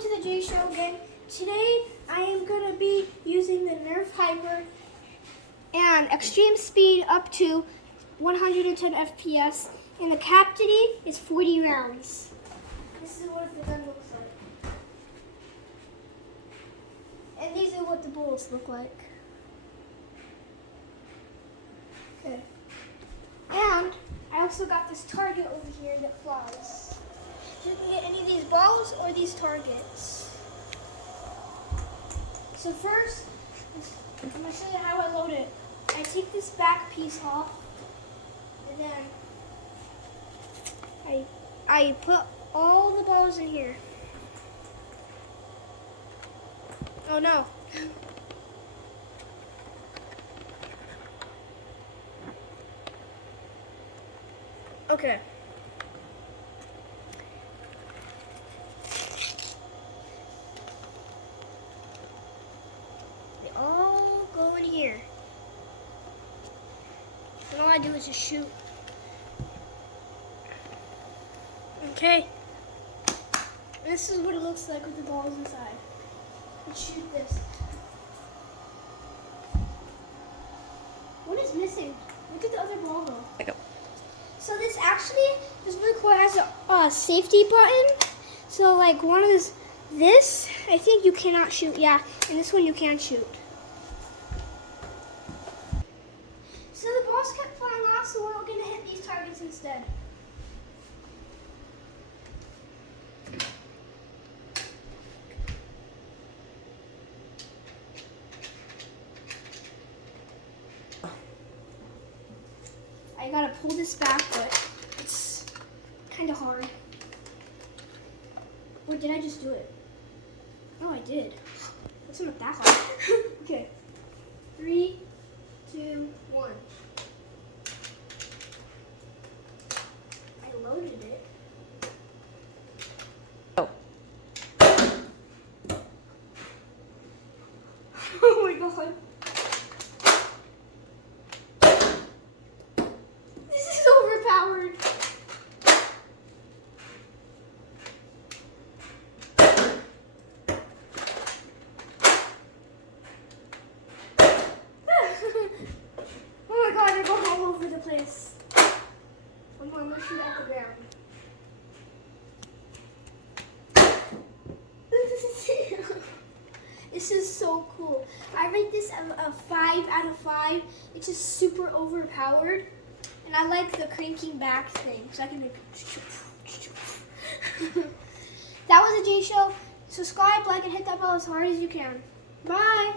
welcome to the J Show again. Today I am going to be using the Nerf Hyper and extreme speed up to 110 FPS, and the capacity is 40 rounds. This is what the gun looks like. And these are what the bullets look like. Okay. And I also got this target over here that flies. You can get any of these balls or these targets. So first, I'm going to show you how I load it. I take this back piece off, and then I put all the balls in here. Oh no. Okay. They all go in here. And all I do is just shoot. Okay. This is what it looks like with the balls inside. Let's shoot this. What is missing? Look at the other ball though. So this really cool. It has a safety button. So like one of this, I think you cannot shoot. Yeah, and this one you can shoot. So the balls kept flying off, so we're going to hit these targets instead. I gotta pull this back, but it's kind of hard. Or did I just do it? Oh, I did. It's not that hard. Okay. 3, 2, 1. I loaded it. Oh. Oh my god. This is overpowered. Oh my god, they're going all over the place. I'm going to shoot at the ground. This is so cool. I rate this a 5 out of 5. It's just super overpowered. And I like the cranking back thing. So I can make That was a J Show. Subscribe, like, and hit that bell as hard as you can. Bye.